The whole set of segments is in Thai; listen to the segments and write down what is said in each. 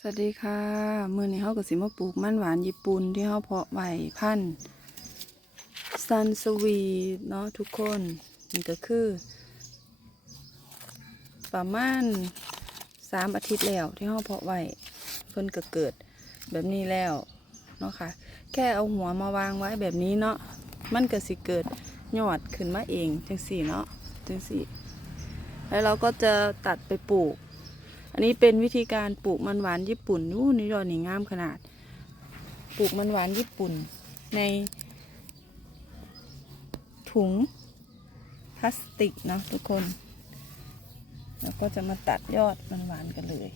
สวัสดีค่ะ มื่อนี้เขาก็สิมาปลูกมันหวานญี่ปุ่นที่เขาเพาะไว้พันธุ์ซันสวีเนาะทุกคนนี่ก็คือ ประมาณสามอาทิตย์แล้วที่เขาเพาะไว้เพิ่นก็เกิดแบบนี้แล้วเนาะค่ะ แค่เอาหัวมาวางไว้แบบนี้เนาะมันก็สิเกิดยอดขึ้นมาเองจังสี่เนาะจังสี่ แล้วเราก็จะตัดไปปลูก อันนี้เป็นวิธีการปลูกมันหวานญี่ปุ่นนู่นนี่ยอดนี่งามขนาด ปลูกมันหวานญี่ปุ่น ใน ถุงพลาสติกเนาะทุกคน แล้วก็จะมาตัดยอดมันหวานกันเลย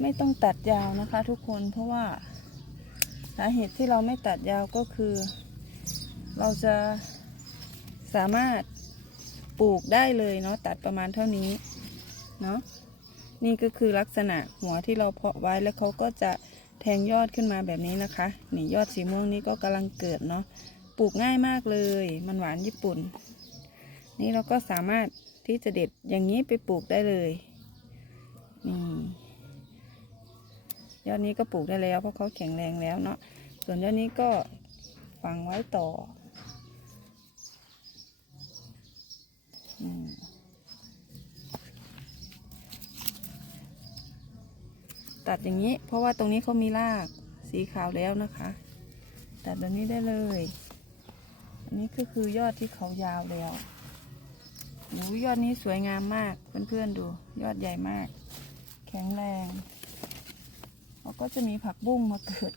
ไม่ต้องตัดยาวนะคะ ทุกคนเพราะว่าสาเหตุที่เราไม่ตัดยาวก็คือ เราจะสามารถปลูกได้เลยเนาะตัดประมาณเท่านี้เนาะ นี่ก็คือลักษณะหัวที่เราเพาะไว้แล้วเขาก็จะแทงยอดขึ้นมาแบบนี้นะคะ นี่ยอดสีม่วงนี้ก็กำลังเกิดเนาะ ปลูกง่ายมากเลย มันหวานญี่ปุ่น นี่เราก็สามารถที่จะเด็ดอย่างนี้ไปปลูกได้เลย นี่ ยอดนี้ก็ปลูกได้แล้วเพราะเขาแข็งแรงแล้วเนาะ ส่วนยอดนี้ก็ฝังไว้ต่อ อืม ตัดอย่างนี้ เพราะว่าตรงนี้เขามีรากสีขาวแล้วนะคะ ตัดแบบนี้ได้เลย อันนี้ก็คือยอดที่เขายาวแล้วโอ้ยอดนี้สวยงามมากเพื่อนๆดู ยอดใหญ่มาก แข็งแรงแล้วก็จะมีผักบุ้งมาเกิด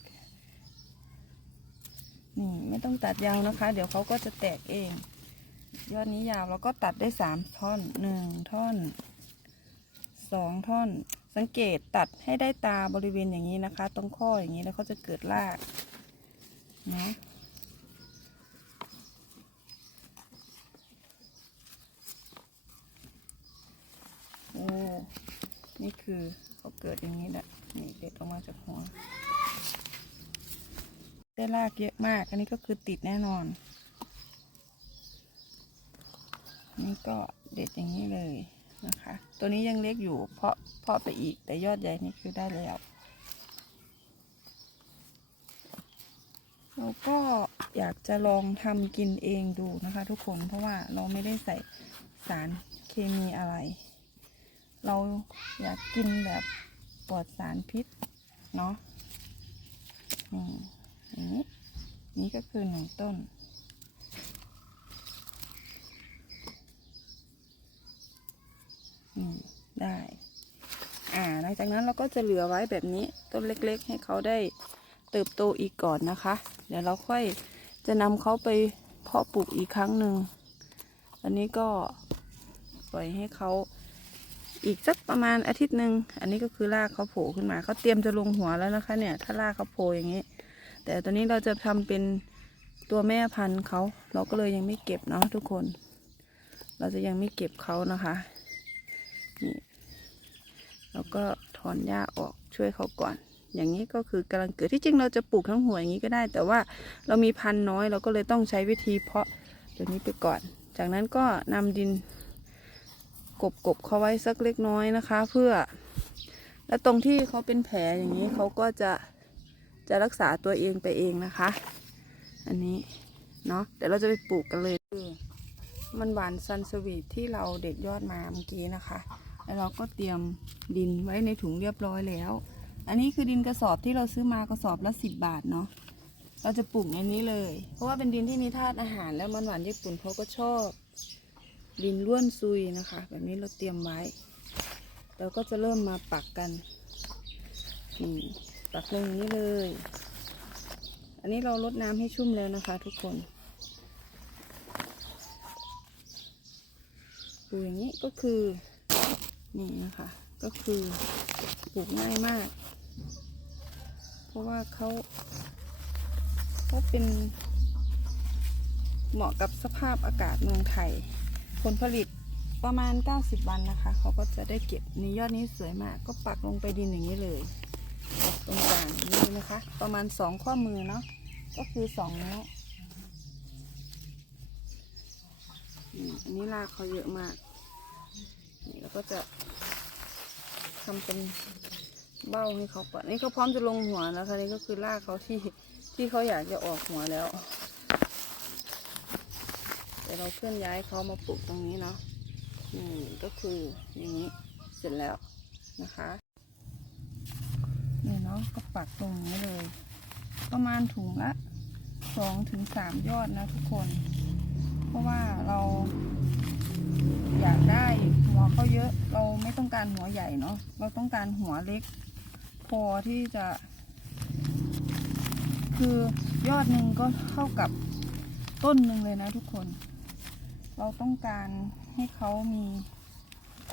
นี่ไม่ต้องตัดยาวนะคะ เดี๋ยวเขาก็จะแตกเอง ยอดนี้ยาวแล้วก็ตัดได้สามท่อนหนึ่งท่อนสองท่อน สังเกตตัดให้ได้ตาบริเวณอย่างนี้นะคะ ตรงข้ออย่างนี้แล้วเขาจะเกิดรากนะโอ้นี่คือเขาเกิดอย่างนี้แหละนี่เด็ดออกมาจากหัวได้รากเยอะมาก อันนี้ก็คือติดแน่นอน นี่ก็เด็ดอย่างนี้เลย นะคะ ตัวนี้ยังเล็กอยู่ เพราะเพาะไปอีกแต่ยอดใหญ่นี่คือได้แล้วเราก็อยากจะลองทำกินเองดูนะคะ ทุกคนเพราะว่าเราไม่ได้ใส่สารเคมีอะไร เราอยากกินแบบปลอดสารพิษเนาะนี่อย่างนี้นี่ก็คือหนึ่งต้น อืมได้ อ่า หลังจากนั้นเราก็จะเหลือไว้แบบนี้ต้นเล็กๆ ให้เขาได้เติบโตอีกก่อนนะคะ เดี๋ยวเราค่อยจะนำเขาไปเพาะปลูกอีกครั้งหนึ่งอันนี้ก็ปล่อยให้เขาอีกสักประมาณอาทิตย์หนึ่งอันนี้ก็คือรากเขาโผล่ขึ้นมาเขาเตรียมจะลงหัวแล้วนะคะ เนี่ย ถ้ารากเขาโผล่อย่างนี้ แต่ตอนนี้เราจะทำเป็นตัวแม่พันธุ์เขาเราก็เลยยังไม่เก็บเนาะทุกคน เราจะยังไม่เก็บเขานะคะ นี่แล้วก็ถอนหญ้าออกช่วยเขาก่อน อย่างนี้ก็คือกำลังเกิดที่จริงเราจะปลูกทั้งหัวอย่างนี้ก็ได้ แต่ว่าเรามีพันธุ์น้อยเราก็เลยต้องใช้วิธีเพาะตัวนี้ไปก่อน จากนั้นก็นำดินกบกบเขาไว้สักเล็กน้อยนะคะ เพื่อ และตรงที่เขาเป็นแผลอย่างนี้เขาก็จะจะรักษาตัวเองไปเองนะคะ อันนี้เนาะเดี๋ยวเราจะไปปลูกกันเลย มันหวานซันสวีทที่เราเด็ดยอดมาเมื่อกี้นะคะ แล้วเราก็เตรียมดินไว้ในถุงเรียบร้อยแล้ว อันนี้คือดินกระสอบที่เราซื้อมากระสอบละสิบบาทเนาะ เราจะปลูกในนี้เลย เพราะว่าเป็นดินที่มีธาตุอาหารแล้วมันหวานญี่ปุ่นเขาก็ชอบ ดินร่วนซุยนะคะ แบบนี้เราเตรียมไว้ เราก็จะเริ่มมาปักกันนี่ปักลงอย่างนี้เลย อันนี้เราลดน้ำให้ชุ่มแล้วนะคะ ทุกคนปูอย่างนี้ก็คือ นี่นะคะ ก็คือปลูกง่ายมาก เพราะว่าเขาเขาเป็นเหมาะกับสภาพอากาศเมืองไทย ผลผลิตประมาณ 90 วันนะคะ เขาก็จะได้เก็บนี่ยอดนี้สวยมาก ก็ปักลงไปดินอย่างนี้เลยตรงกลางนี่นะคะ ประมาณสองข้อมือเนาะก็คือสองนิ้วอันนี้รากเขาเยอะมาก นี่แล้วก็จะ ทำเป็นเบ้าให้เขาก่อนนี่เขาพร้อมจะลงหัวนะคะนี่ก็คือรากเขาที่ที่เขาอยากจะออกหัวแล้วเดี๋ยวเราเคลื่อนย้ายเขามาปลูกตรงนี้เนาะอืมก็คืออย่างนี้เสร็จแล้วนะคะนี่เนาะก็ปักตรงนี้เลย ประมาณถุงละสองถึงสามยอดนะทุกคน เพราะว่าเราอยากได้หัวเขาเยอะเราไม่ต้อง การหัวใหญ่เนาะเราต้องการหัวเล็ก พอที่จะ คือยอดหนึ่งก็เท่ากับต้นหนึ่งเลยนะทุกคน เราต้องการให้เขามี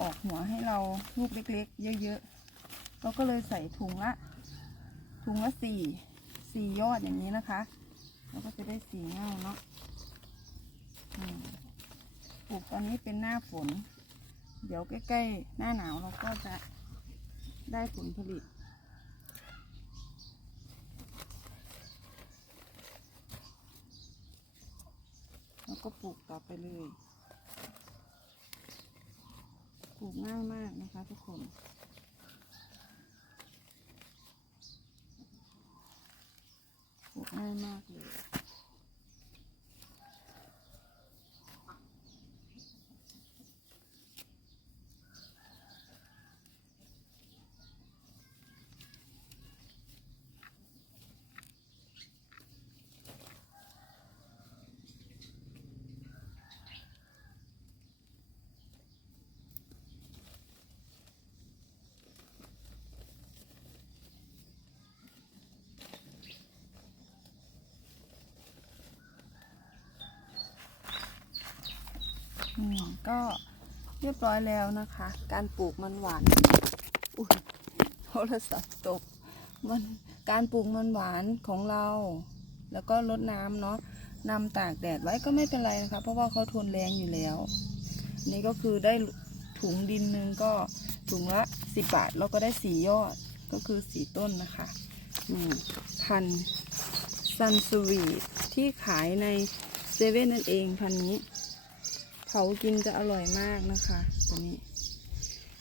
ออกหัวให้เราลูกเล็กๆ เยอะๆ เราก็เลยใส่ถุงละ ถุงละสี่สี่ยอดอย่างนี้นะคะเราก็จะได้สี่เง่าเนาะปลูกตอนนี้เป็นหน้าฝน เดี๋ยวใกล้ๆ หน้าหนาวเราก็จะได้ผลผลิต แล้วก็ปลูกต่อไปเลย ปลูกง่ายมากนะคะทุกคนปลูกง่ายมากเลย อืม ก็เรียบร้อยแล้วนะคะ การปลูกมันหวานอุ้ยโทรศัพท์ตกมันการปลูกมันหวานของเรา แล้วก็ลดน้ำเนาะนำตากแดดไว้ก็ไม่เป็นไรนะคะ เพราะว่าเขาทนแรงอยู่แล้ว นี่ก็คือได้ถุงดินนึงก็ถุงละสิบบาทแล้วก็ได้สี่ยอดก็คือสี่ต้นนะคะนี่พันซันสวีทที่ขายในเซเว่นนั่นเองพันนี้ เผากินจะอร่อยมากนะคะตัวนี้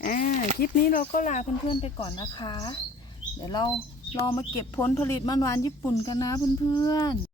อ่าคลิปนี้เราก็ลาเพื่อนๆไปก่อนนะคะ เดี๋ยวเราลองมาเก็บผลผลิตมันหวานญี่ปุ่นกันนะเพื่อนๆ